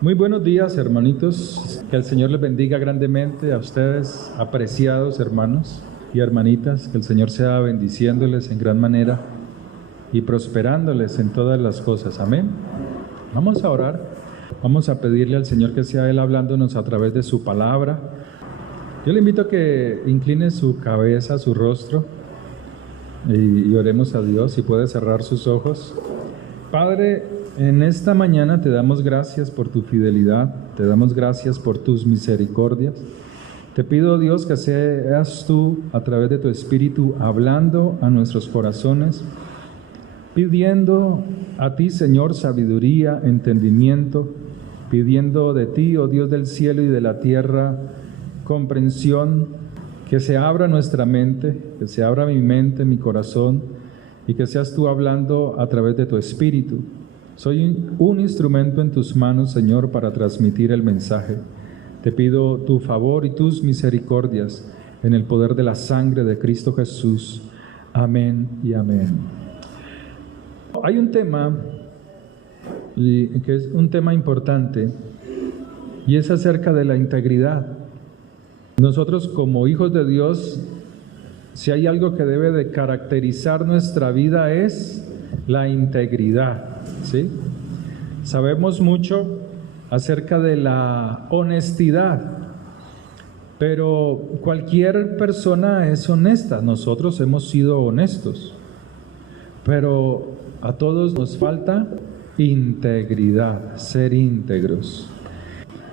Muy buenos días, hermanitos. Que el Señor les bendiga grandemente a ustedes, apreciados hermanos y hermanitas. Que el Señor sea bendiciéndoles en gran manera y prosperándoles en todas las cosas. Amén. Vamos a orar. Vamos a pedirle al Señor que sea Él hablándonos a través de su palabra. Yo le invito a que incline su cabeza, su rostro y oremos a Dios. Si puede cerrar sus ojos. Padre, en esta mañana te damos gracias por tu fidelidad, te damos gracias por tus misericordias. Te pido, Dios, que seas tú, a través de tu Espíritu, hablando a nuestros corazones, pidiendo a ti, Señor, sabiduría, entendimiento, pidiendo de ti, oh Dios del cielo y de la tierra, comprensión, que se abra nuestra mente, que se abra mi mente, mi corazón, y que seas tú hablando a través de tu Espíritu. Soy un instrumento en tus manos, Señor, para transmitir el mensaje. Te pido tu favor y tus misericordias en el poder de la sangre de Cristo Jesús. Amén y amén. Hay un tema que es un tema importante y es acerca de la integridad. Nosotros como hijos de Dios, si hay algo que debe de caracterizar nuestra vida es la integridad, ¿sí? Sabemos mucho acerca de la honestidad, pero cualquier persona es honesta. Nosotros hemos sido honestos, pero a todos nos falta integridad, ser íntegros.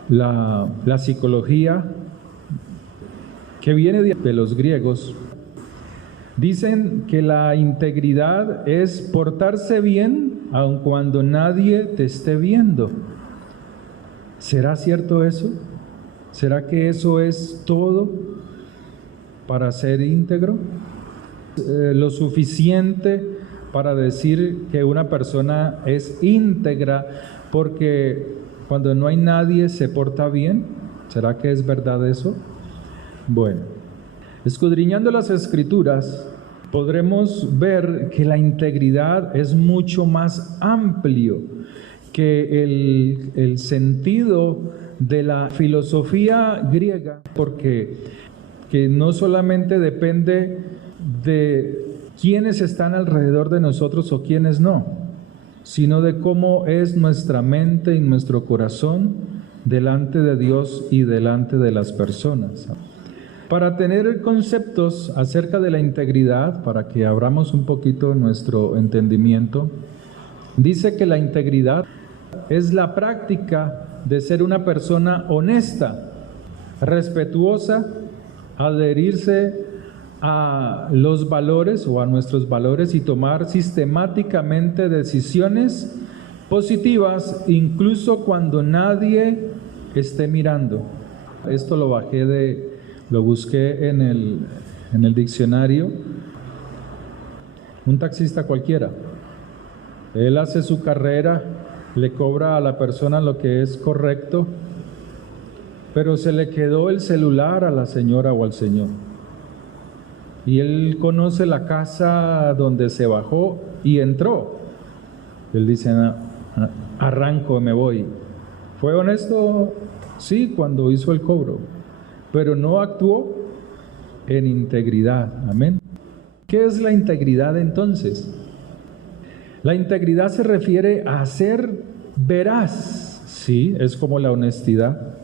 La psicología, que viene de los griegos, dicen que la integridad es portarse bien aun cuando nadie te esté viendo. ¿Será cierto eso? ¿Será que eso es todo para ser íntegro? Lo suficiente para decir que una persona es íntegra porque cuando no hay nadie se porta bien. ¿Será que es verdad eso? Bueno, escudriñando las Escrituras, podremos ver que la integridad es mucho más amplio que el sentido de la filosofía griega, porque que no solamente depende de quiénes están alrededor de nosotros o quiénes no, sino de cómo es nuestra mente y nuestro corazón delante de Dios y delante de las personas. Para tener conceptos acerca de la integridad, para que abramos un poquito nuestro entendimiento, dice que la integridad es la práctica de ser una persona honesta, respetuosa, adherirse a los valores o a nuestros valores y tomar sistemáticamente decisiones positivas, incluso cuando nadie esté mirando. Esto lo busqué en el diccionario. Un taxista cualquiera, él hace su carrera, le cobra a la persona lo que es correcto, pero se le quedó el celular a la señora o al señor. Y él conoce la casa donde se bajó y entró. Él dice, arranco, me voy. ¿Fue honesto? Sí, cuando hizo el cobro, pero no actuó en integridad. Amén. ¿Qué es la integridad entonces? La integridad se refiere a ser veraz, sí, es como la honestidad,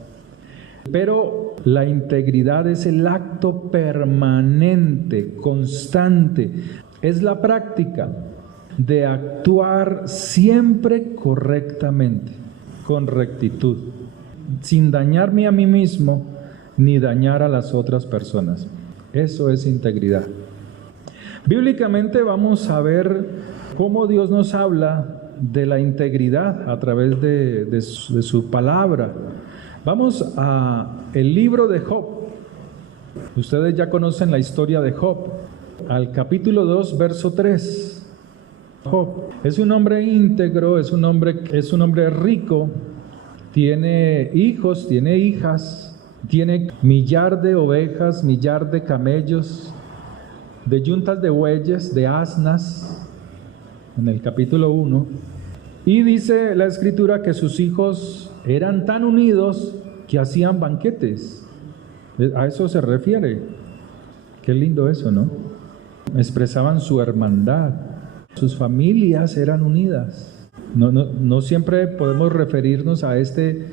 pero la integridad es el acto permanente, constante, es la práctica de actuar siempre correctamente, con rectitud, sin dañarme a mí mismo ni dañar a las otras personas. Eso es integridad. Bíblicamente vamos a ver cómo Dios nos habla de la integridad a través de su palabra. Vamos a el libro de Job. Ustedes ya conocen la historia de Job. Al capítulo 2, verso 3. Job es un hombre íntegro, es un hombre rico, tiene hijos, tiene hijas, tiene millar de ovejas, millar de camellos, de yuntas de bueyes, de asnas, en el capítulo 1, Y dice la Escritura que sus hijos eran tan unidos que hacían banquetes. A eso se refiere. Qué lindo eso, ¿no? Expresaban su hermandad. Sus familias eran unidas. No siempre podemos referirnos a este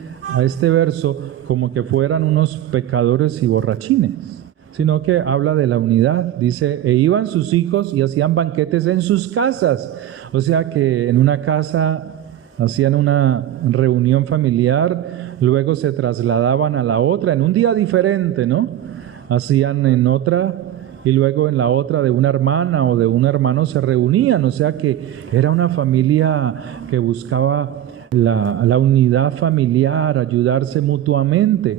verso como que fueran unos pecadores y borrachines, sino que habla de la unidad. Dice, e iban sus hijos y hacían banquetes en sus casas. O sea que en una casa hacían una reunión familiar, luego se trasladaban a la otra, en un día diferente, ¿no? Hacían en otra, y luego en la otra de una hermana o de un hermano se reunían. O sea que era una familia que buscaba la unidad familiar, ayudarse mutuamente.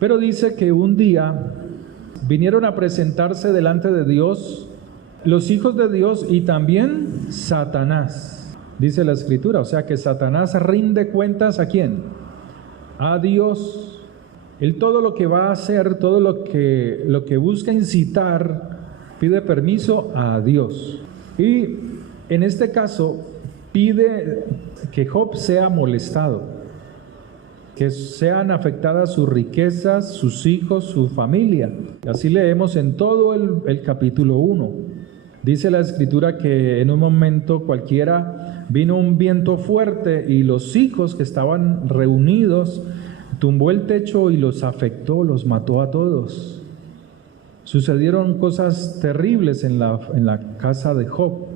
Pero dice que un día vinieron a presentarse delante de Dios los hijos de Dios y también Satanás, dice la Escritura. O sea que Satanás rinde cuentas ¿a quién? A Dios. Él todo lo que va a hacer, todo lo que busca incitar, pide permiso a Dios. Y en este caso pide que Job sea molestado, que sean afectadas sus riquezas, sus hijos, su familia. Así leemos en todo el capítulo 1. Dice la Escritura que en un momento cualquiera vino un viento fuerte y los hijos que estaban reunidos tumbó el techo y los afectó, los mató a todos. Sucedieron cosas terribles en la casa de Job.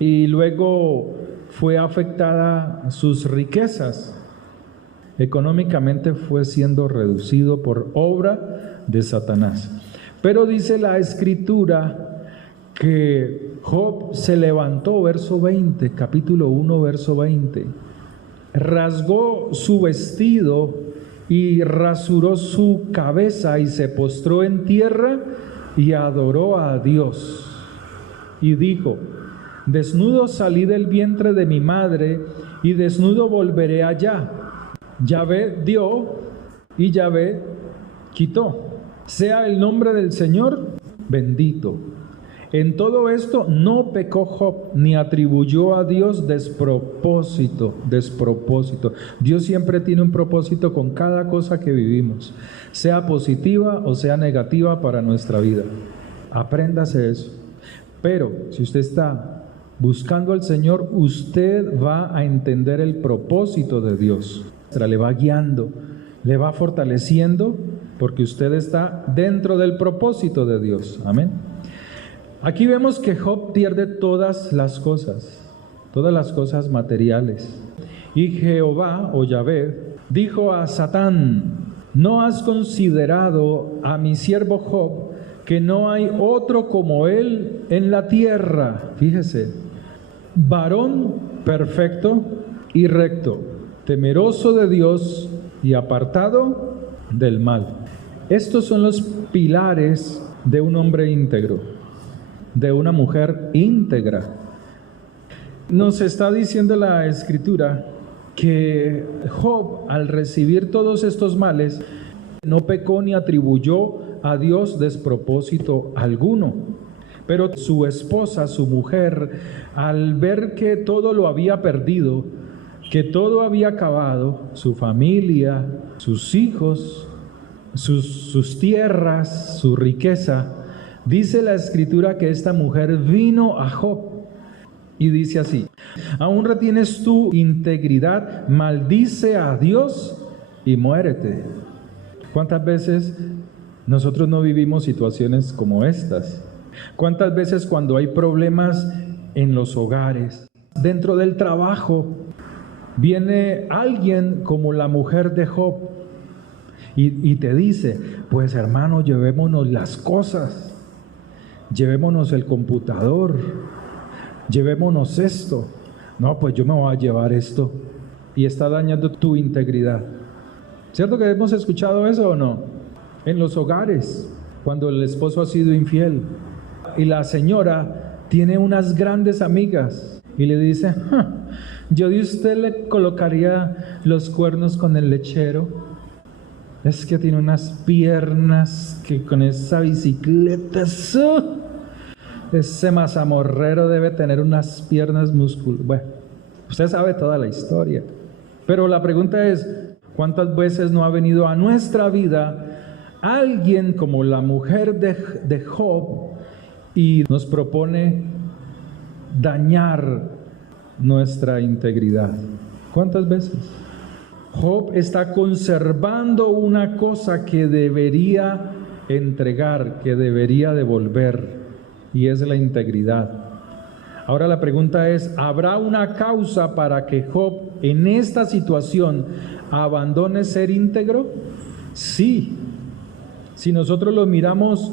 Y luego fue afectada sus riquezas. Económicamente fue siendo reducido por obra de Satanás. Pero dice la Escritura que Job se levantó, verso 20, capítulo 1, verso 20. Rasgó su vestido y rasuró su cabeza y se postró en tierra y adoró a Dios. Y dijo, desnudo salí del vientre de mi madre y desnudo volveré allá. Yahvé dio y Yahvé quitó. Sea el nombre del Señor bendito. En todo esto no pecó Job, ni atribuyó a Dios despropósito. Dios siempre tiene un propósito con cada cosa que vivimos, sea positiva o sea negativa para nuestra vida. Apréndase eso. Pero si usted está buscando al Señor, usted va a entender el propósito de Dios. Le va guiando, le va fortaleciendo, porque usted está dentro del propósito de Dios. Amén. Aquí vemos que Job pierde todas las cosas materiales. Y Jehová, o Yahvé, dijo a Satán, ¿no has considerado a mi siervo Job, que no hay otro como él en la tierra? Fíjese, varón perfecto y recto, temeroso de Dios y apartado del mal. Estos son los pilares de un hombre íntegro, de una mujer íntegra. Nos está diciendo la Escritura que Job, al recibir todos estos males, no pecó ni atribuyó a Dios despropósito alguno. Pero su esposa, su mujer, al ver que todo lo había perdido, que todo había acabado, su familia, sus hijos, sus tierras, su riqueza, dice la Escritura que esta mujer vino a Job y dice así: ¿aún retienes tu integridad? Maldice a Dios y muérete. ¿Cuántas veces nosotros no vivimos situaciones como estas? ¿Cuántas veces cuando hay problemas en los hogares, dentro del trabajo, viene alguien como la mujer de Job y te dice, pues hermano, llevémonos las cosas, llevémonos el computador, llevémonos esto? No, pues yo me voy a llevar esto, y está dañando tu integridad. ¿Cierto que hemos escuchado eso o no? En los hogares, cuando el esposo ha sido infiel y la señora tiene unas grandes amigas y le dice, yo de usted le colocaría los cuernos con el lechero. Es que tiene unas piernas que con esa bicicleta, ese mazamorrero debe tener unas piernas musculosas. Bueno, Usted sabe toda la historia. Pero la pregunta es, ¿cuántas veces no ha venido a nuestra vida alguien como la mujer de Job y nos propone dañar nuestra integridad? ¿Cuántas veces? Job está conservando una cosa que debería entregar, que debería devolver, y es la integridad. Ahora la pregunta es, ¿habrá una causa para que Job en esta situación abandone ser íntegro? Sí. Si nosotros lo miramos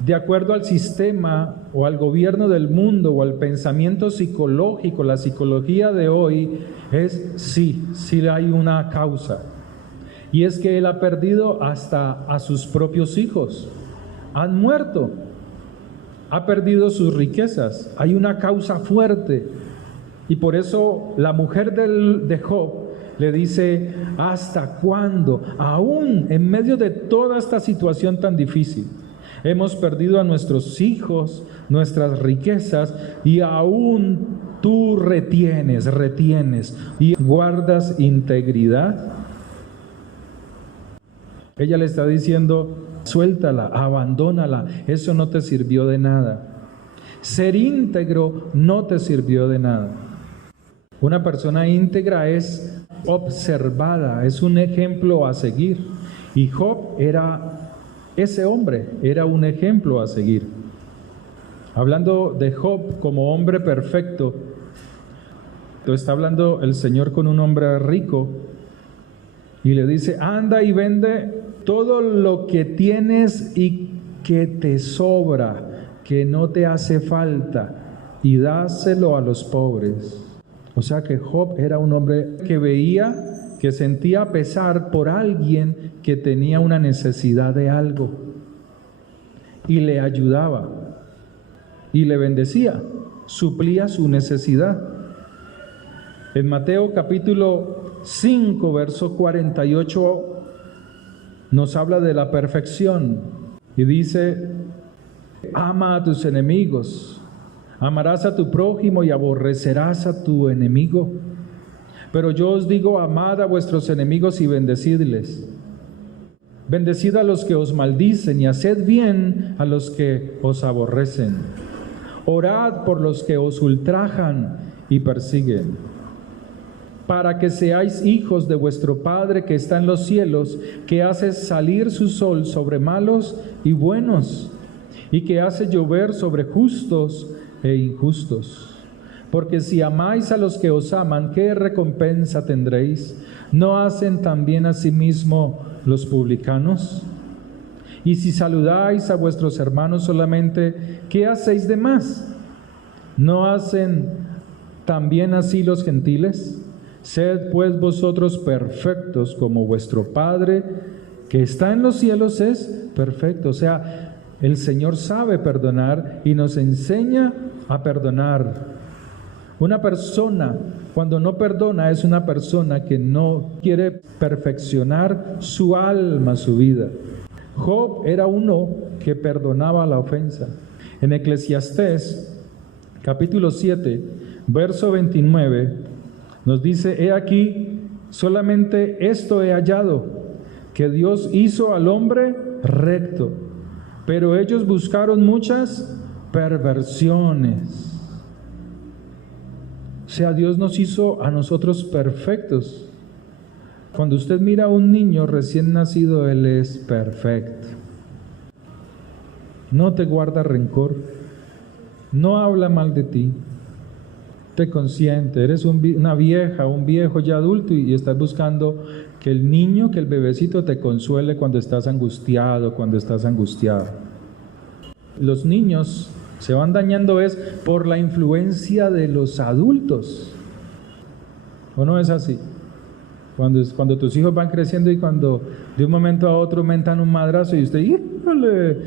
de acuerdo al sistema o al gobierno del mundo o al pensamiento psicológico, la psicología de hoy es sí hay una causa. Y es que él ha perdido hasta a sus propios hijos. Han muerto. Ha perdido sus riquezas. Hay una causa fuerte. Y por eso la mujer de Job le dice, ¿hasta cuándo? Aún en medio de toda esta situación tan difícil, hemos perdido a nuestros hijos, nuestras riquezas, y aún tú retienes y guardas integridad. Ella le está diciendo, suéltala, abandónala, eso no te sirvió de nada. Ser íntegro no te sirvió de nada. Una persona íntegra es observada, es un ejemplo a seguir. Y Job era ese hombre, era un ejemplo a seguir. Hablando de Job como hombre perfecto, está hablando el Señor con un hombre rico y le dice, anda y vende todo lo que tienes y que te sobra, que no te hace falta, y dáselo a los pobres. O sea que Job era un hombre que veía, que sentía pesar por alguien que tenía una necesidad de algo, y le ayudaba, y le bendecía, suplía su necesidad. En Mateo capítulo 5, verso 48, nos habla de la perfección y dice, ama a tus enemigos, amarás a tu prójimo y aborrecerás a tu enemigo. Pero yo os digo, amad a vuestros enemigos y bendecidles. Bendecid a los que os maldicen y haced bien a los que os aborrecen. Orad por los que os ultrajan y persiguen, para que seáis hijos de vuestro Padre que está en los cielos, que hace salir su sol sobre malos y buenos, y que hace llover sobre justos e injustos. Porque si amáis a los que os aman, ¿qué recompensa tendréis? ¿No hacen también asimismo los publicanos? Y si saludáis a vuestros hermanos solamente, ¿qué hacéis de más? ¿No hacen también así los gentiles? Sed pues vosotros perfectos como vuestro Padre que está en los cielos es perfecto. O sea, el Señor sabe perdonar y nos enseña a perdonar. Una persona cuando no perdona es una persona que no quiere perfeccionar su alma, su vida. Job era uno que perdonaba la ofensa. En Eclesiastés capítulo 7, verso 29, nos dice, he aquí, solamente esto he hallado, que Dios hizo al hombre recto, pero ellos buscaron muchas perversiones. O sea, Dios nos hizo a nosotros perfectos. Cuando usted mira a un niño recién nacido, él es perfecto. No te guarda rencor, no habla mal de ti, te consiente. Eres una vieja, un viejo ya adulto y estás buscando que el niño, que el bebecito te consuele cuando estás angustiado, cuando estás angustiado. Los niños se van dañando es por la influencia de los adultos. ¿O no es así? Cuando tus hijos van creciendo y cuando de un momento a otro mentan un madrazo y usted, ¡híjole!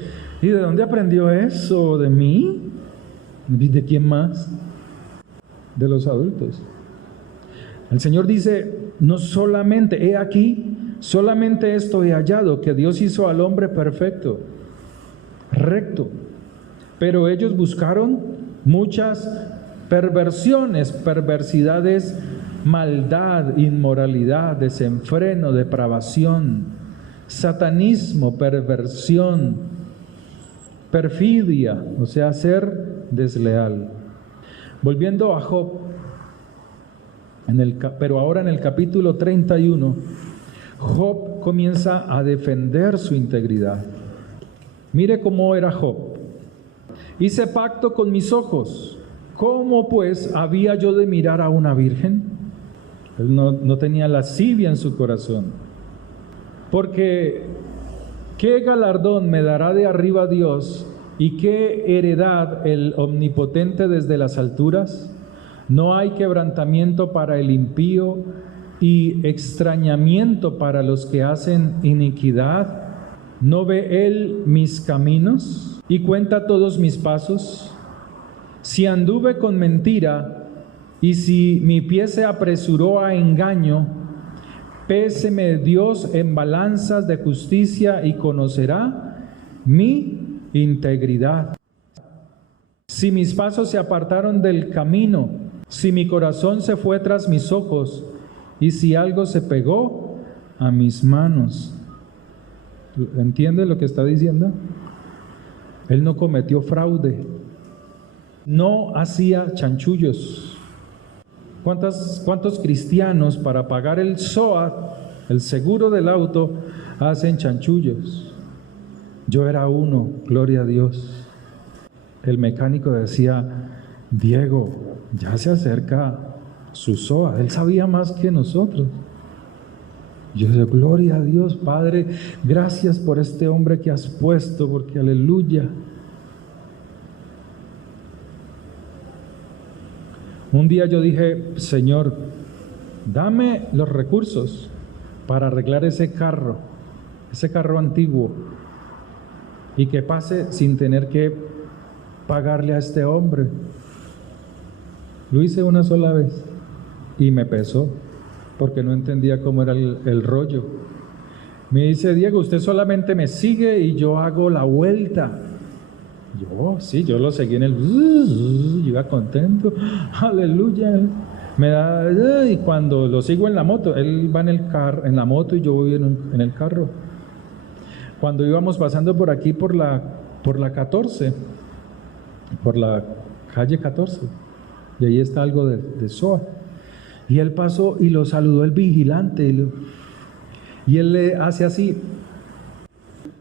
¿Y de dónde aprendió eso? ¿De mí? ¿De quién más? De los adultos. El Señor dice, no solamente, he aquí, solamente esto he hallado, que Dios hizo al hombre perfecto, recto, pero ellos buscaron muchas Perversiones, perversidades, maldad, inmoralidad, desenfreno, depravación, satanismo, perversión, perfidia, o sea, ser desleal. Volviendo a Job, pero ahora en el capítulo 31, Job comienza a defender su integridad. Mire cómo era Job. Hice pacto con mis ojos. ¿Cómo pues había yo de mirar a una virgen? Él no tenía lascivia en su corazón. Porque ¿qué galardón me dará de arriba Dios y qué heredad el Omnipotente desde las alturas? No hay quebrantamiento para el impío y extrañamiento para los que hacen iniquidad. ¿No ve él mis caminos y cuenta todos mis pasos? Si anduve con mentira y si mi pie se apresuró a engaño, péseme Dios en balanzas de justicia y conocerá mi integridad. Si mis pasos se apartaron del camino, si mi corazón se fue tras mis ojos y si algo se pegó a mis manos. ¿Entiende lo que está diciendo? Él no cometió fraude, no hacía chanchullos. ¿Cuántos cristianos para pagar el SOAT, el seguro del auto, hacen chanchullos? Yo era uno, gloria a Dios. El mecánico decía: Diego, ya se acerca su SOAT. Él sabía más que nosotros. Yo decía: gloria a Dios, Padre, gracias por este hombre que has puesto, porque aleluya. Un día yo dije: Señor, dame los recursos para arreglar ese carro antiguo, y que pase sin tener que pagarle a este hombre. Lo hice una sola vez y me pesó, porque no entendía cómo era el rollo. Me dice: Diego, usted solamente me sigue y yo hago la vuelta. Yo lo seguí en el... iba contento, aleluya. Y cuando lo sigo en la moto, él va en la moto y yo voy en el carro. Cuando íbamos pasando por aquí, por la 14, por la calle 14, y ahí está algo de SOA, y él pasó y lo saludó el vigilante, y él le hace así,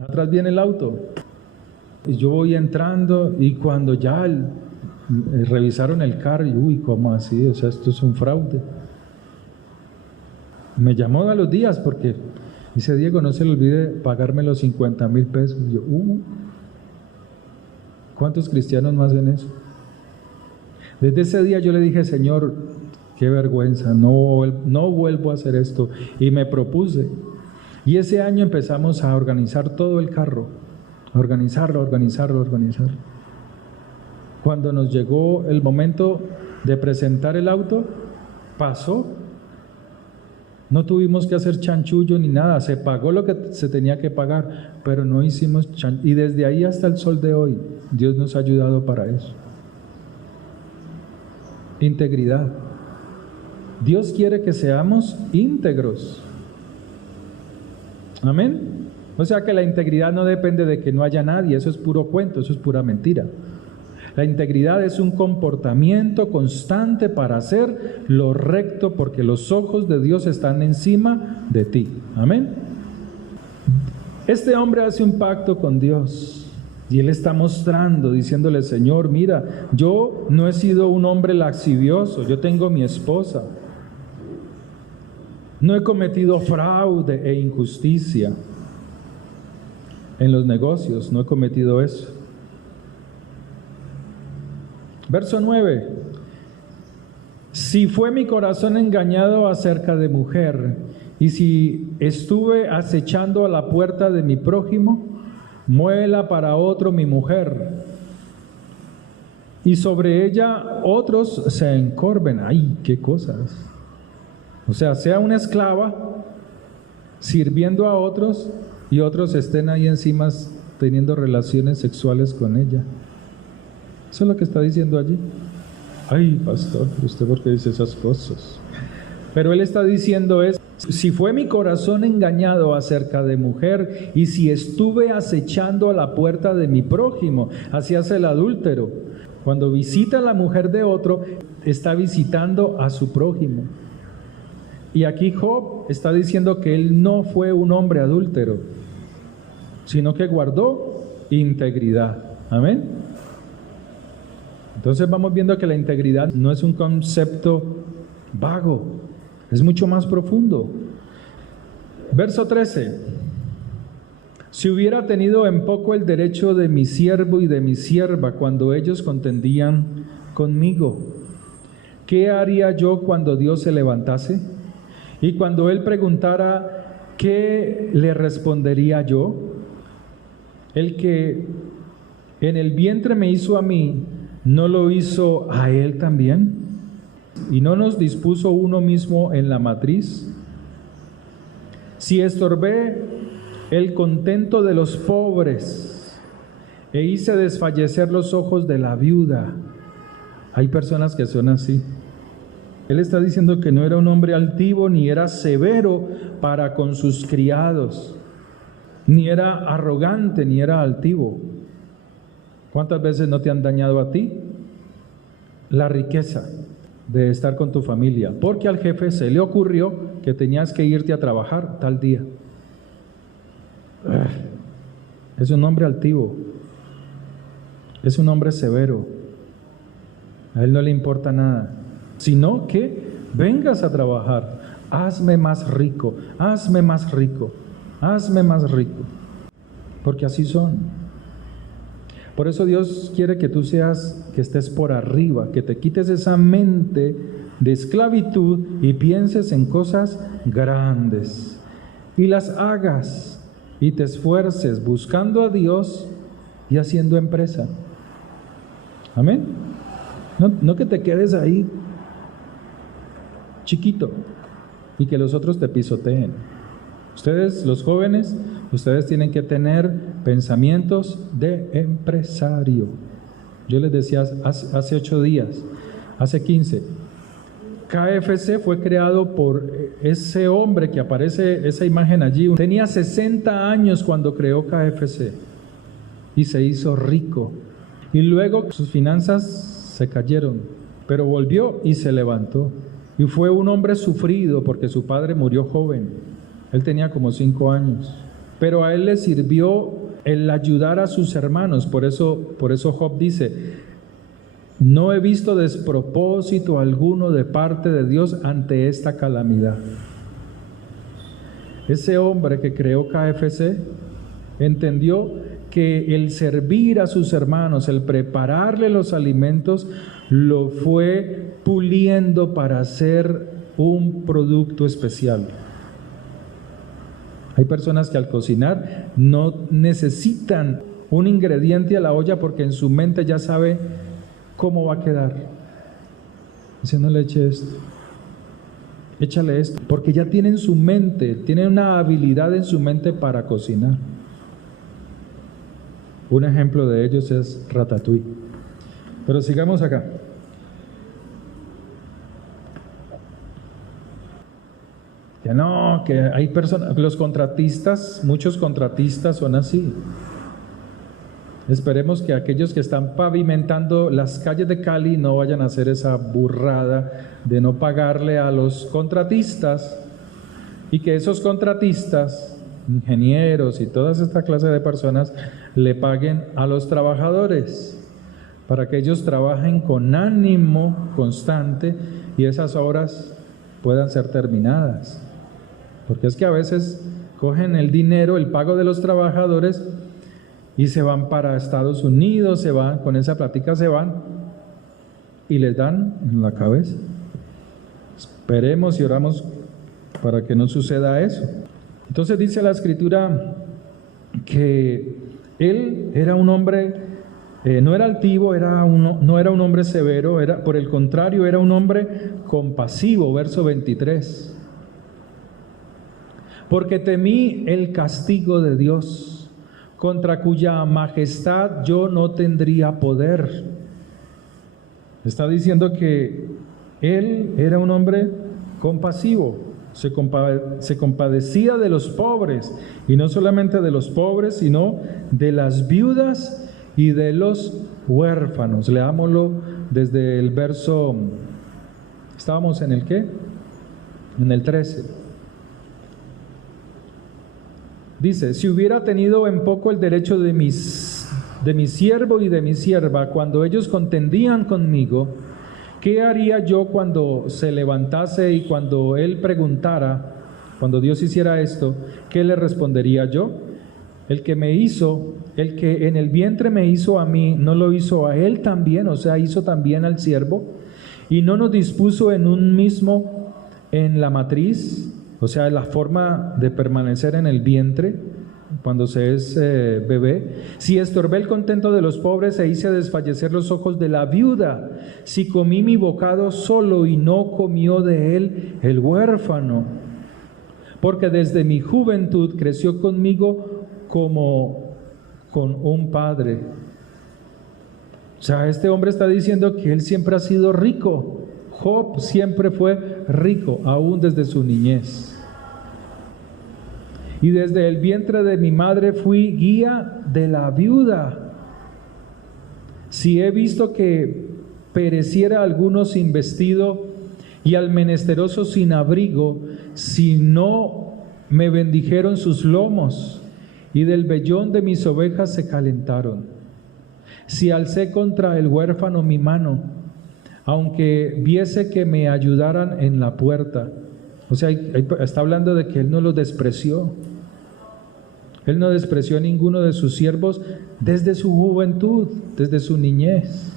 atrás viene el auto, y yo voy entrando, y cuando ya revisaron el carro, y uy, ¿cómo así? O sea, esto es un fraude. Me llamó a los días porque dice: Diego, no se le olvide pagarme los 50,000 pesos. Y yo, ¿cuántos cristianos más hacen eso? Desde ese día yo le dije: Señor, qué vergüenza, no vuelvo a hacer esto. Y me propuse. Y ese año empezamos a organizar todo el carro, a organizarlo. Cuando nos llegó el momento de presentar el auto, pasó. No tuvimos que hacer chanchullo ni nada, se pagó lo que se tenía que pagar, pero no hicimos chanchullo. Y desde ahí hasta el sol de hoy, Dios nos ha ayudado para eso. Integridad. Dios quiere que seamos íntegros. Amén. O sea que la integridad no depende de que no haya nadie, eso es puro cuento, eso es pura mentira. La integridad es un comportamiento constante para hacer lo recto, porque los ojos de Dios están encima de ti. Amén. Este hombre hace un pacto con Dios y él está mostrando, diciéndole: Señor, mira, yo no he sido un hombre lascivioso, yo tengo mi esposa. No he cometido fraude e injusticia en los negocios, no he cometido eso. Verso 9: si fue mi corazón engañado acerca de mujer, y si estuve acechando a la puerta de mi prójimo, muévela para otro mi mujer, y sobre ella otros se encorven. ¡Ay, qué cosas! O sea, sea una esclava sirviendo a otros y otros estén ahí encima teniendo relaciones sexuales con ella. Eso es lo que está diciendo allí. Ay, pastor, ¿usted por qué dice esas cosas? Pero él está diciendo es, si fue mi corazón engañado acerca de mujer, y si estuve acechando a la puerta de mi prójimo, así hace el adúltero. Cuando visita a la mujer de otro, está visitando a su prójimo. Y aquí Job está diciendo que él no fue un hombre adúltero, sino que guardó integridad. Amén. Entonces vamos viendo que la integridad no es un concepto vago, es mucho más profundo. Verso 13. Si hubiera tenido en poco el derecho de mi siervo y de mi sierva cuando ellos contendían conmigo, ¿qué haría yo cuando Dios se levantase? Y cuando Él preguntara, ¿qué le respondería yo? El que en el vientre me hizo a mí, ¿no lo hizo a Él también? ¿Y no nos dispuso uno mismo en la matriz? Si estorbé el contento de los pobres e hice desfallecer los ojos de la viuda. Hay personas que son así. Él está diciendo que no era un hombre altivo, ni era severo para con sus criados, ni era arrogante, ni era altivo. ¿Cuántas veces no te han dañado a ti la riqueza de estar con tu familia? Porque al jefe se le ocurrió que tenías que irte a trabajar tal día. Es un hombre altivo, es un hombre severo. A él no le importa nada, sino que vengas a trabajar, hazme más rico, hazme más rico, hazme más rico, porque así son. Por eso Dios quiere que tú que estés por arriba, que te quites esa mente de esclavitud y pienses en cosas grandes y las hagas y te esfuerces buscando a Dios y haciendo empresa. Amén. No que te quedes ahí chiquito y que los otros te pisoteen. Ustedes, los jóvenes, ustedes tienen que tener pensamientos de empresario. Yo les decía hace 8 días, hace 15, KFC fue creado por ese hombre que aparece, esa imagen allí. Tenía 60 años cuando creó KFC y se hizo rico. Y luego sus finanzas se cayeron, pero volvió y se levantó. Y fue un hombre sufrido porque su padre murió joven. Él tenía como 5 años. Pero a él le sirvió el ayudar a sus hermanos. Por eso Job dice: no he visto despropósito alguno de parte de Dios ante esta calamidad. Ese hombre que creó KFC entendió que el servir a sus hermanos, el prepararle los alimentos, lo fue puliendo para hacer un producto especial. Hay personas que al cocinar no necesitan un ingrediente a la olla porque en su mente ya sabe cómo va a quedar. Dice: no le eche esto, échale esto, porque ya tiene en su mente, tiene una habilidad en su mente para cocinar. Un ejemplo de ellos es Ratatouille. Pero sigamos acá. Que no, que hay personas, los contratistas, muchos contratistas son así. Esperemos que aquellos que están pavimentando las calles de Cali no vayan a hacer esa burrada de no pagarle a los contratistas, y que esos contratistas, ingenieros y toda esta clase de personas, le paguen a los trabajadores para que ellos trabajen con ánimo constante y esas obras puedan ser terminadas. Porque es que a veces cogen el dinero, el pago de los trabajadores, y se van para Estados Unidos, se van, con esa plática se van y les dan en la cabeza. Esperemos y oramos para que no suceda eso. Entonces dice la Escritura que él era un hombre, no era altivo, no era un hombre severo, por el contrario, era un hombre compasivo, verso 23. Porque temí el castigo de Dios, contra cuya majestad yo no tendría poder. Está diciendo que él era un hombre compasivo, se compadecía de los pobres, y no solamente de los pobres, sino de las viudas y de los huérfanos. Leámoslo desde el verso, ¿estábamos en el qué? En el 13. Dice: si hubiera tenido en poco el derecho de mi siervo y de mi sierva, cuando ellos contendían conmigo, ¿qué haría yo cuando se levantase y cuando él preguntara, cuando Dios hiciera esto, qué le respondería yo? El que me hizo, el que en el vientre me hizo a mí, ¿no lo hizo a él también? O sea, hizo también al siervo. Y no nos dispuso en un mismo en la matriz, o sea, la forma de permanecer en el vientre cuando se es bebé. Si estorbé el contento de los pobres e hice desfallecer los ojos de la viuda, si comí mi bocado solo y no comió de él el huérfano, porque desde mi juventud creció conmigo como con un padre. O sea, este hombre está diciendo que él siempre ha sido rico. Job siempre fue rico, aún desde su niñez. Y desde el vientre de mi madre fui guía de la viuda. Si he visto que pereciera alguno sin vestido y al menesteroso sin abrigo, si no me bendijeron sus lomos y del vellón de mis ovejas se calentaron. Si alcé contra el huérfano mi mano, aunque viese que me ayudaran en la puerta. O sea, está hablando de que él no los despreció. Él no despreció a ninguno de sus siervos desde su juventud, desde su niñez.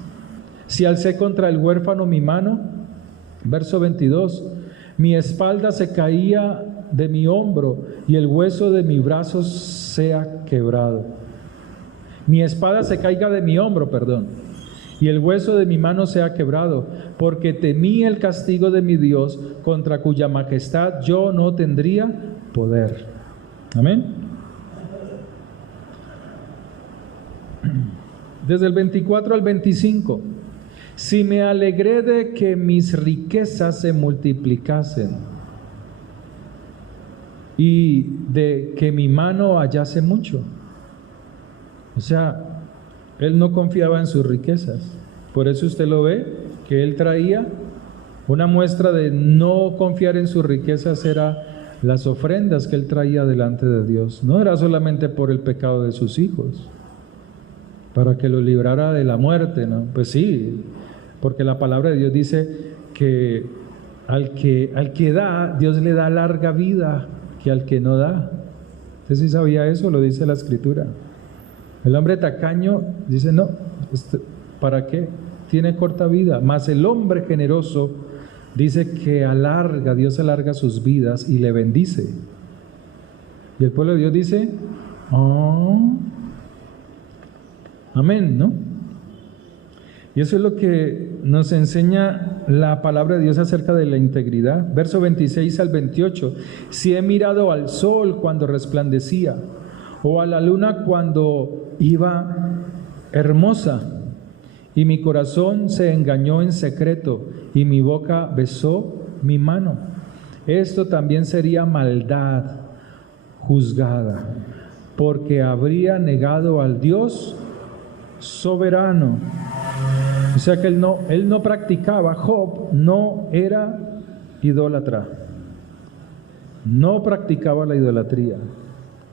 Si alcé contra el huérfano mi mano, verso 22, mi espalda se caía de mi hombro y el hueso de mi brazo sea quebrado. Mi espada se caiga de mi hombro, y el hueso de mi mano sea quebrado, porque temí el castigo de mi Dios, contra cuya majestad yo no tendría poder. Amén. Desde el 24 al 25. Si me alegré de que mis riquezas se multiplicasen y de que mi mano hallase mucho. O sea, él no confiaba en sus riquezas. Por eso usted lo ve, que él traía una muestra de no confiar en sus riquezas, era las ofrendas que él traía delante de Dios. No era solamente por el pecado de sus hijos, para que lo librara de la muerte, ¿no? Pues sí, porque la palabra de Dios dice que al que da, Dios le da larga vida que al que no da. ¿Usted sí sabía eso? Lo dice la Escritura. El hombre tacaño dice, no, ¿para qué? Tiene corta vida. Mas el hombre generoso dice que Dios alarga sus vidas y le bendice. Y el pueblo de Dios dice, oh, amén, ¿no? Y eso es lo que nos enseña la palabra de Dios acerca de la integridad. Verso 26 al 28. Si he mirado al sol cuando resplandecía, o a la luna cuando iba hermosa, y mi corazón se engañó en secreto, y mi boca besó mi mano, esto también sería maldad juzgada, porque habría negado al Dios soberano. O sea que él no practicaba, Job no era idólatra, no practicaba la idolatría.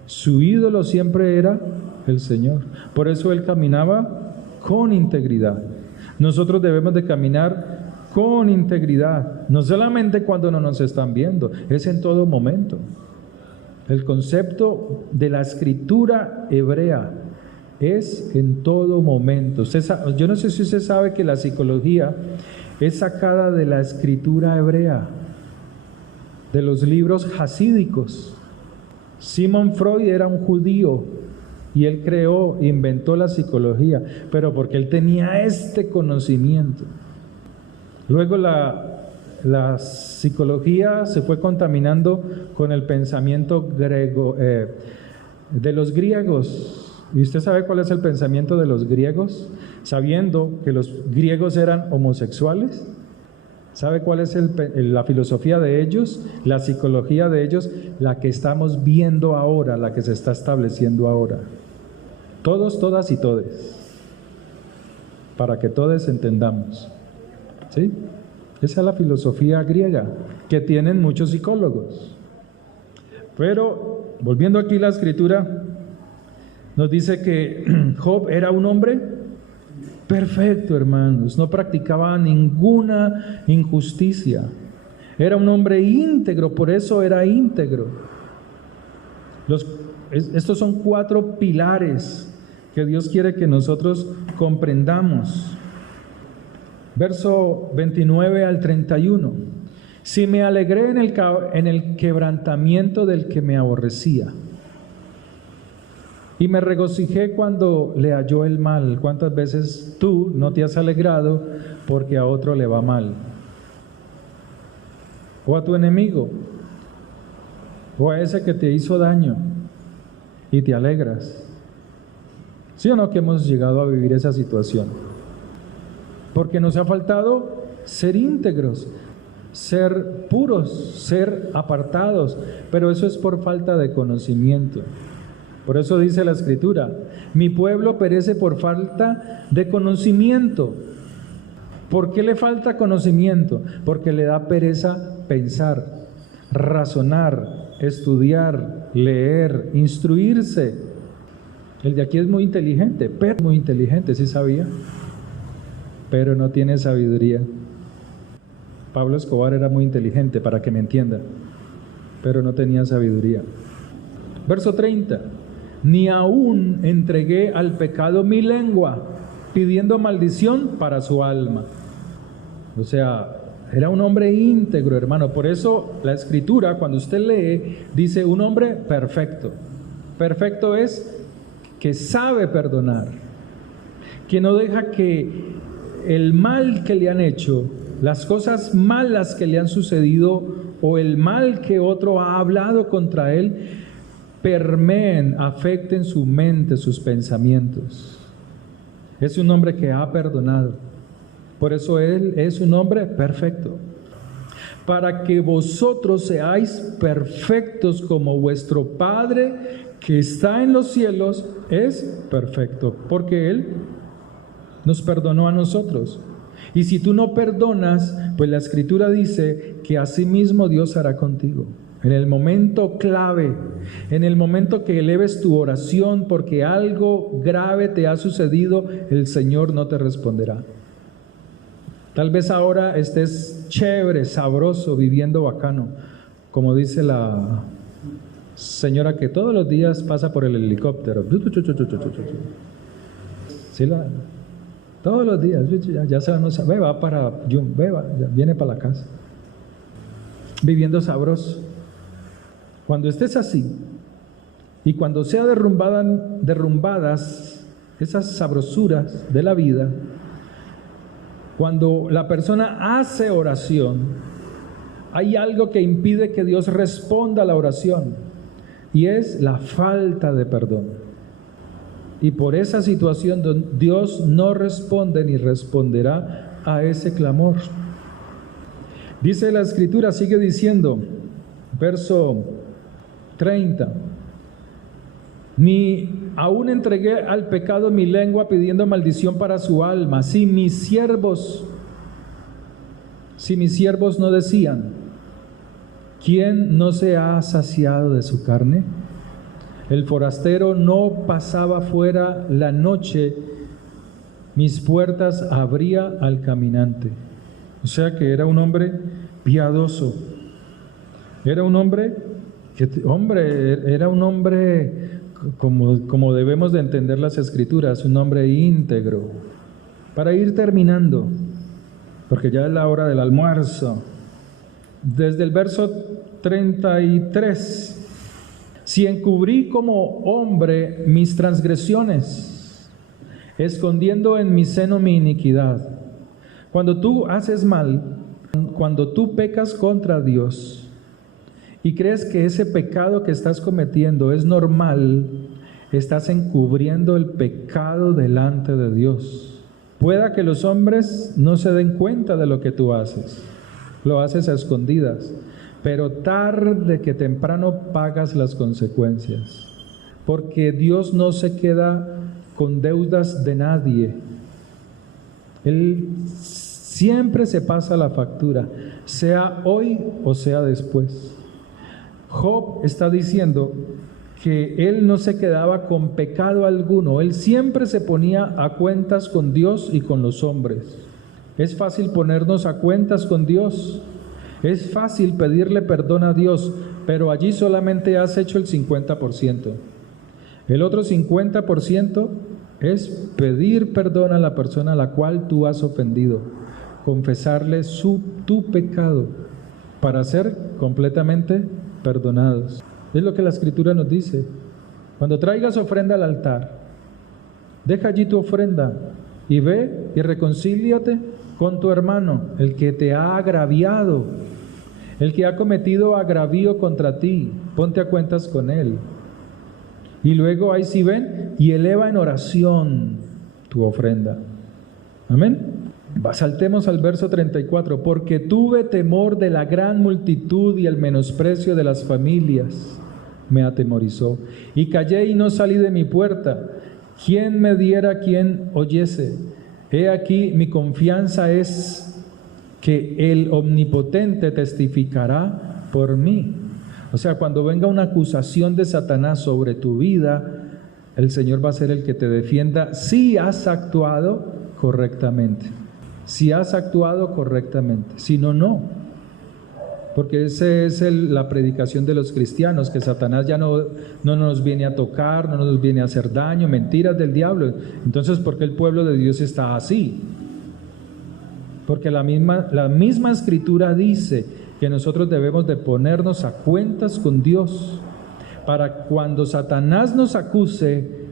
Su ídolo siempre era el Señor. Por eso él caminaba con integridad. Nosotros debemos de caminar con integridad, no solamente cuando no nos están viendo, es en todo momento. El concepto de la escritura hebrea es en todo momento. Yo no sé si usted sabe que la psicología es sacada de la escritura hebrea, de los libros hasídicos. Sigmund Freud era un judío y él inventó la psicología, pero porque él tenía este conocimiento. Luego la psicología se fue contaminando con el pensamiento griego, de los griegos, ¿Y usted sabe cuál es el pensamiento de los griegos? Sabiendo que los griegos eran homosexuales, ¿sabe cuál es la filosofía de ellos? La psicología de ellos, la que estamos viendo ahora, la que se está estableciendo ahora. Todos, todas y todes. Para que todos entendamos. ¿Sí? Esa es la filosofía griega, que tienen muchos psicólogos. Pero, volviendo aquí a la escritura, nos dice que Job era un hombre perfecto, hermanos. No practicaba ninguna injusticia. Era un hombre íntegro, por eso era íntegro. Estos son 4 pilares que Dios quiere que nosotros comprendamos. Verso 29 al 31. Si me alegré en el quebrantamiento del que me aborrecía, y me regocijé cuando le halló el mal. ¿Cuántas veces tú no te has alegrado porque a otro le va mal? O a tu enemigo, o a ese que te hizo daño, y te alegras. ¿Sí o no que hemos llegado a vivir esa situación? Porque nos ha faltado ser íntegros, ser puros, ser apartados, pero eso es por falta de conocimiento. Por eso dice la Escritura, mi pueblo perece por falta de conocimiento. ¿Por qué le falta conocimiento? Porque le da pereza pensar, razonar, estudiar, leer, instruirse. El de aquí es muy inteligente, pero muy inteligente, ¿sí sabía? Pero no tiene sabiduría. Pablo Escobar era muy inteligente, para que me entiendan, pero no tenía sabiduría. Verso 30. Ni aún entregué al pecado mi lengua, pidiendo maldición para su alma. O sea, era un hombre íntegro, hermano. Por eso la Escritura, cuando usted lee, dice un hombre perfecto. Perfecto es que sabe perdonar, que no deja que el mal que le han hecho, las cosas malas que le han sucedido o el mal que otro ha hablado contra él, permeen, afecten su mente, sus pensamientos. Es un hombre que ha perdonado. Por eso él es un hombre perfecto. Para que vosotros seáis perfectos como vuestro Padre que está en los cielos es perfecto. Porque Él nos perdonó a nosotros. Y si tú no perdonas, pues la Escritura dice que asimismo Dios hará contigo. En el momento clave, en el momento que eleves tu oración porque algo grave te ha sucedido, el Señor no te responderá. Tal vez ahora estés chévere, sabroso, viviendo bacano, como dice la señora que todos los días pasa por el helicóptero. ¿Sí todos los días, ya se no sabe, va para viene para la casa, viviendo sabroso. Cuando estés así y cuando sean derrumbadas esas sabrosuras de la vida, cuando la persona hace oración, hay algo que impide que Dios responda a la oración y es la falta de perdón. Y por esa situación Dios no responde ni responderá a ese clamor. Dice la Escritura, sigue diciendo, verso 30. Ni aún entregué al pecado mi lengua pidiendo maldición para su alma. Si mis siervos no decían, ¿quién no se ha saciado de su carne? El forastero no pasaba fuera la noche, mis puertas abría al caminante. O sea que era un hombre piadoso. Era un hombre como debemos de entender las Escrituras, un hombre íntegro. Para ir terminando, porque ya es la hora del almuerzo, desde el verso 33, si encubrí como hombre mis transgresiones, escondiendo en mi seno mi iniquidad. Cuando tú haces mal, cuando tú pecas contra Dios, y crees que ese pecado que estás cometiendo es normal, estás encubriendo el pecado delante de Dios. Pueda que los hombres no se den cuenta de lo que tú haces, lo haces a escondidas, pero tarde que temprano pagas las consecuencias, porque Dios no se queda con deudas de nadie. Él siempre se pasa la factura, sea hoy o sea después. Job está diciendo que él no se quedaba con pecado alguno, él siempre se ponía a cuentas con Dios y con los hombres. Es fácil ponernos a cuentas con Dios, es fácil pedirle perdón a Dios, pero allí solamente has hecho el 50%. El otro 50% es pedir perdón a la persona a la cual tú has ofendido, confesarle tu pecado para ser completamente perdonados. Es lo que la Escritura nos dice. Cuando traigas ofrenda al altar, deja allí tu ofrenda y ve y reconcíliate con tu hermano, el que te ha agraviado, el que ha cometido agravio contra ti. Ponte a cuentas con él. Y luego ahí sí ven y eleva en oración tu ofrenda. Amén. Saltemos al verso 34. Porque tuve temor de la gran multitud y el menosprecio de las familias me atemorizó. Y callé y no salí de mi puerta. ¿Quién me diera, quien oyese? He aquí mi confianza es que el Omnipotente testificará por mí. O sea, cuando venga una acusación de Satanás sobre tu vida, el Señor va a ser el que te defienda si has actuado correctamente. Si has actuado correctamente, si no, no. Porque esa es la predicación de los cristianos, que Satanás ya no nos viene a tocar, no nos viene a hacer daño, mentiras del diablo. Entonces, ¿por qué el pueblo de Dios está así? Porque la misma Escritura dice que nosotros debemos de ponernos a cuentas con Dios, para cuando Satanás nos acuse,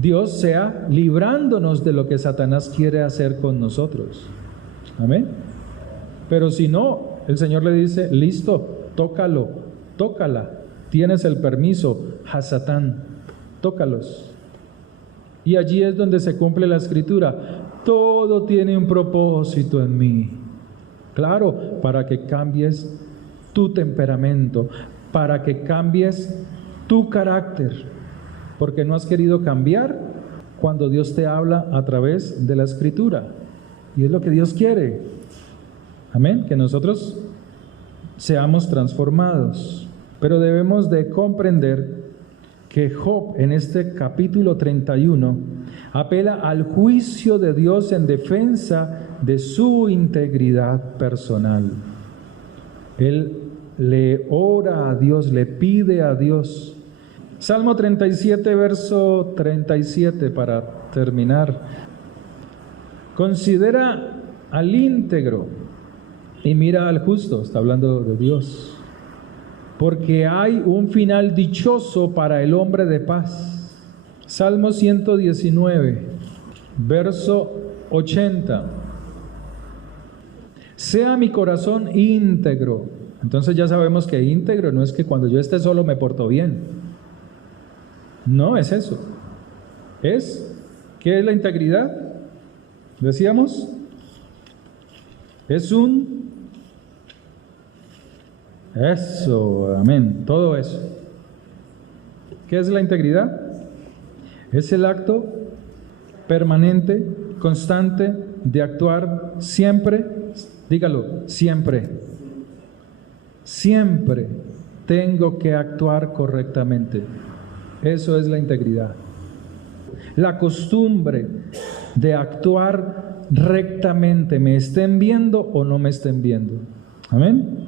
Dios sea librándonos de lo que Satanás quiere hacer con nosotros. Amén. Pero si no, el Señor le dice, listo, tócalo, tócala, tienes el permiso, Hasatán, tócalos. Y allí es donde se cumple la Escritura, todo tiene un propósito en mí. Claro, para que cambies tu temperamento, para que cambies tu carácter, porque no has querido cambiar cuando Dios te habla a través de la Escritura. Y es lo que Dios quiere. Amén, que nosotros seamos transformados. Pero debemos de comprender que Job en este capítulo 31 apela al juicio de Dios en defensa de su integridad personal. Él le ora a Dios, le pide a Dios. Salmo 37, verso 37, para terminar. Considera al íntegro y mira al justo, está hablando de Dios, porque hay un final dichoso para el hombre de paz. Salmo 119, verso 80. Sea mi corazón íntegro. Entonces ya sabemos que íntegro no es que cuando yo esté solo me porto bien. No es eso. ¿Qué es la integridad? Decíamos, eso, amén, todo eso. ¿Qué es la integridad? Es el acto permanente, constante, de actuar siempre, dígalo, siempre. Siempre tengo que actuar correctamente. Eso es la integridad. La costumbre de actuar rectamente, me estén viendo o no me estén viendo. Amén.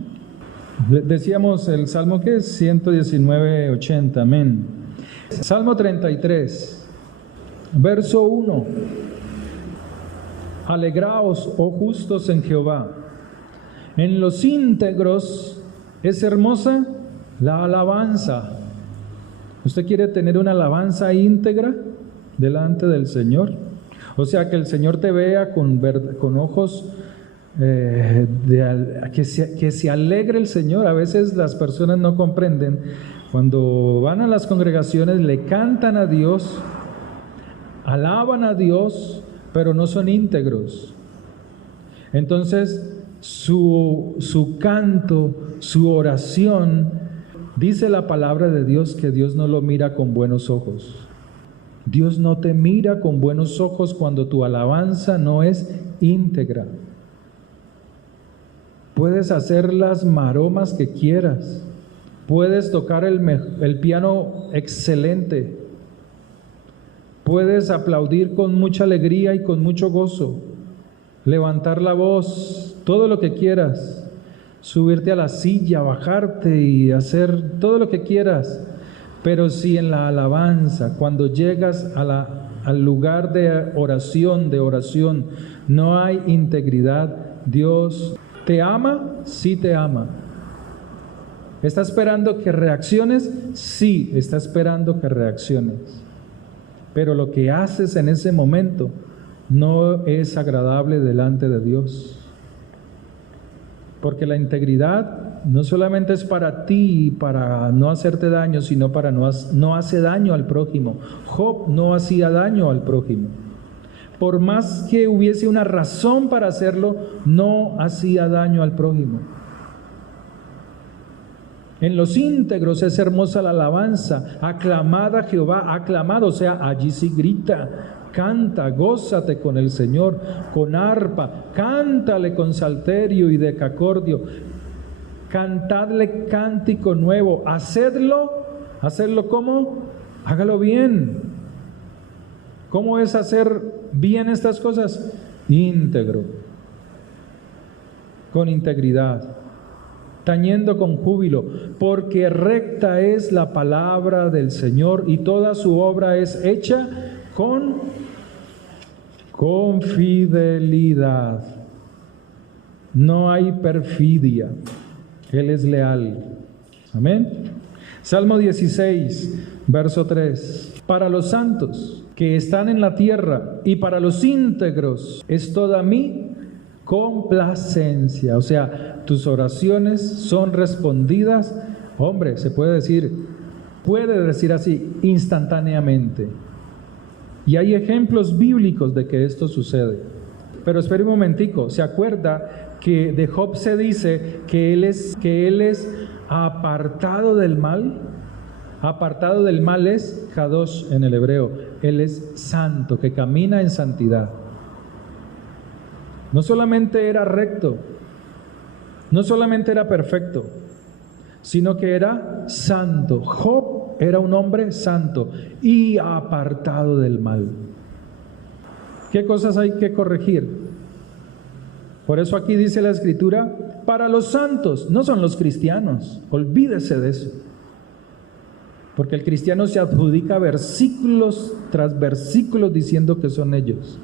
Decíamos el Salmo que es 119, 80. Amén. Salmo 33, verso 1. Alegraos, oh justos, en Jehová. En los íntegros es hermosa la alabanza. ¿Usted quiere tener una alabanza íntegra delante del Señor? O sea, que el Señor te vea con ojos que se alegre el Señor. A veces las personas no comprenden. Cuando van a las congregaciones le cantan a Dios, alaban a Dios, pero no son íntegros. Entonces su canto, su oración, dice la palabra de Dios que Dios no lo mira con buenos ojos. Dios no te mira con buenos ojos cuando tu alabanza no es íntegra. Puedes hacer las maromas que quieras, puedes tocar el piano excelente, puedes aplaudir con mucha alegría y con mucho gozo, levantar la voz, todo lo que quieras, subirte a la silla, bajarte y hacer todo lo que quieras, pero si en la alabanza, cuando llegas al lugar de oración, no hay integridad, Dios ¿te ama? Sí te ama. ¿Está esperando que reacciones? Sí, está esperando que reacciones. Pero lo que haces en ese momento no es agradable delante de Dios. Porque la integridad no solamente es para ti, para no hacerte daño, sino para no hace daño al prójimo. Job no hacía daño al prójimo. Por más que hubiese una razón para hacerlo, no hacía daño al prójimo. En los íntegros es hermosa la alabanza, aclamada Jehová, aclamado, o sea, allí sí grita, canta, gózate con el Señor, con arpa, cántale con salterio y decacordio, cantadle cántico nuevo, hacedlo ¿cómo? Hágalo bien. ¿Cómo es hacer bien estas cosas? Íntegro, con integridad, tañendo con júbilo, porque recta es la palabra del Señor y toda su obra es hecha con fidelidad. No hay perfidia, Él es leal. Amén. Salmo 16, verso 3. Para los santos que están en la tierra y para los íntegros es toda mi complacencia. O sea, tus oraciones son respondidas, hombre, se puede decir así, instantáneamente. Y hay ejemplos bíblicos de que esto sucede. Pero espere un momentico, ¿se acuerda que de Job se dice que él es apartado del mal? Apartado del mal es Kadosh en el hebreo. Él es santo, que camina en santidad. No solamente era recto, no solamente era perfecto, sino que era santo. Job era un hombre santo y apartado del mal. ¿Qué cosas hay que corregir? Por eso aquí dice la Escritura, para los santos, no son los cristianos, olvídese de eso. Porque el cristiano se adjudica versículos tras versículos diciendo que son ellos.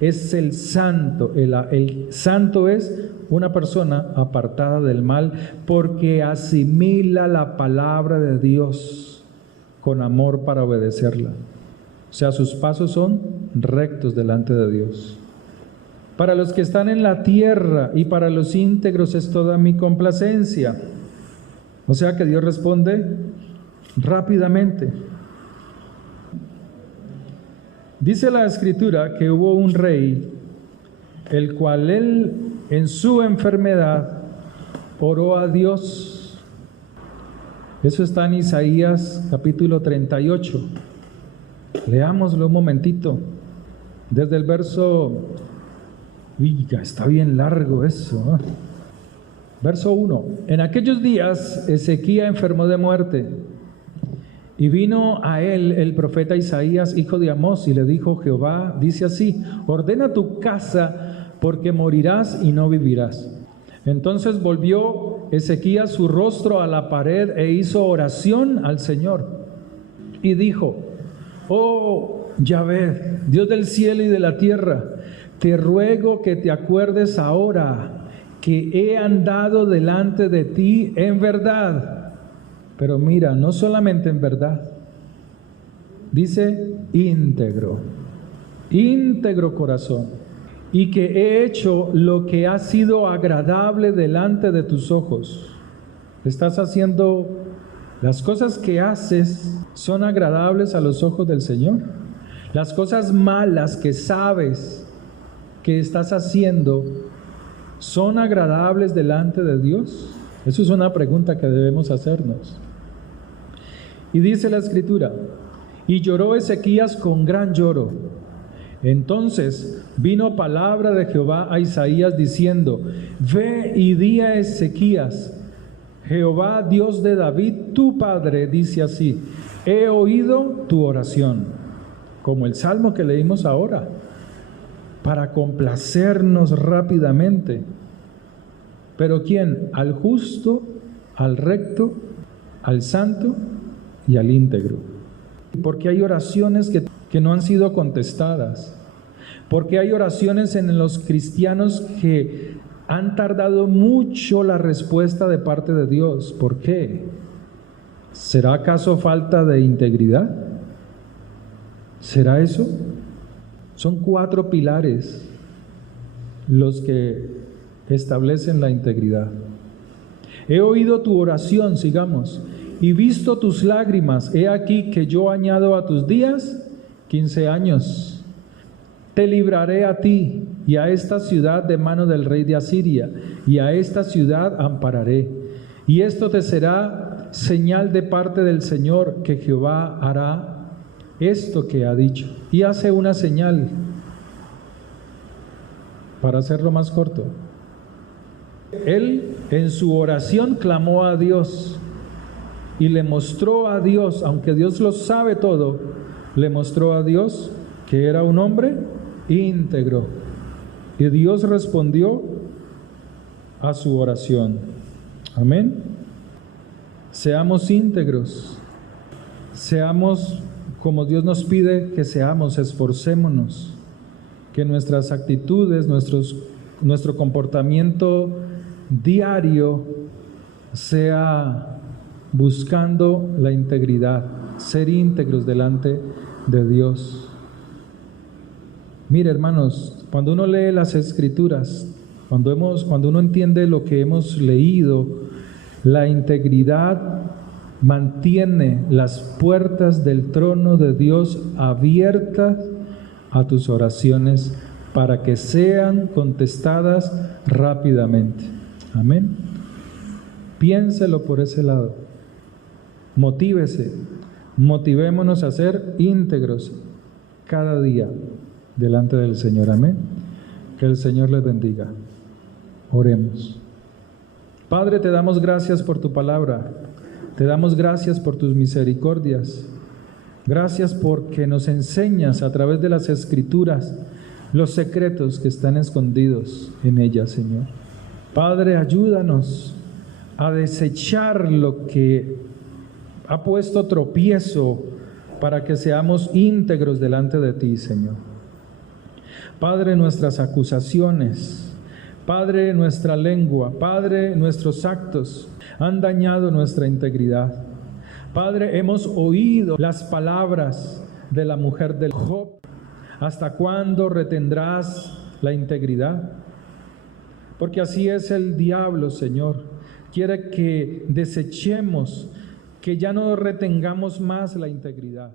Es el santo. El santo es una persona apartada del mal porque asimila la palabra de Dios con amor para obedecerla. O sea, sus pasos son rectos delante de Dios. Para los que están en la tierra y para los íntegros es toda mi complacencia. O sea que Dios responde rápidamente. Dice la Escritura que hubo un rey, el cual él en su enfermedad oró a Dios. Eso está en Isaías capítulo 38. Leámoslo un momentito. Desde el verso... está bien largo eso, ¿eh? Verso 1. En aquellos días Ezequías enfermó de muerte. Y vino a él el profeta Isaías, hijo de Amós, y le dijo: Jehová dice así: ordena tu casa, porque morirás y no vivirás. Entonces volvió Ezequías su rostro a la pared e hizo oración al Señor. Y dijo: oh Yahvé, Dios del cielo y de la tierra, te ruego que te acuerdes ahora que he andado delante de ti en verdad. Pero mira, no solamente en verdad, dice íntegro corazón. y que he hecho lo que ha sido agradable delante de tus ojos. Estás haciendo, las cosas que haces son agradables a los ojos del Señor. Las cosas malas que sabes que estás haciendo son agradables delante de Dios. Eso es una pregunta que debemos hacernos. Y dice la Escritura: y lloró Ezequías con gran lloro. Entonces vino palabra de Jehová a Isaías diciendo: ve y di a Ezequías, Jehová Dios de David tu padre dice así: he oído tu oración, como el salmo que leímos ahora, para complacernos rápidamente. ¿Pero quién? Al justo, al recto, al santo y al íntegro. Porque hay oraciones que no han sido contestadas. Porque hay oraciones en los cristianos que han tardado mucho la respuesta de parte de Dios. ¿Por qué? ¿Será acaso falta de integridad? ¿Será eso? Son 4 pilares los que establecen la integridad. He oído tu oración, sigamos, y visto tus lágrimas. He aquí que yo añado a tus días 15 años. Te libraré a ti y a esta ciudad de mano del rey de Asiria, y a esta ciudad ampararé. Y esto te será señal de parte del Señor, que Jehová hará esto que ha dicho. Y hace una señal, para hacerlo más corto. Él en su oración clamó a Dios y le mostró a Dios, aunque Dios lo sabe todo, le mostró a Dios que era un hombre íntegro. Y Dios respondió a su oración. Amén. Seamos íntegros. Seamos como Dios nos pide que seamos. Esforcémonos. Que nuestras actitudes, nuestro comportamiento diario sea buscando la integridad, ser íntegros delante de Dios. Mire, hermanos, cuando uno lee las Escrituras, cuando uno entiende lo que hemos leído, la integridad mantiene las puertas del trono de Dios abiertas a tus oraciones para que sean contestadas rápidamente. Amén. Piénselo por ese lado. Motívese. Motivémonos a ser íntegros cada día delante del Señor. Amén. Que el Señor les bendiga. Oremos. Padre, te damos gracias por tu palabra. Te damos gracias por tus misericordias. Gracias porque nos enseñas a través de las Escrituras los secretos que están escondidos en ellas, Señor. Padre, ayúdanos a desechar lo que ha puesto tropiezo para que seamos íntegros delante de ti, Señor. Padre, nuestras acusaciones, Padre, nuestra lengua, Padre, nuestros actos han dañado nuestra integridad. Padre, hemos oído las palabras de la mujer del Job. ¿Hasta cuándo retendrás la integridad? Porque así es el diablo, Señor. Quiere que desechemos, que ya no retengamos más la integridad.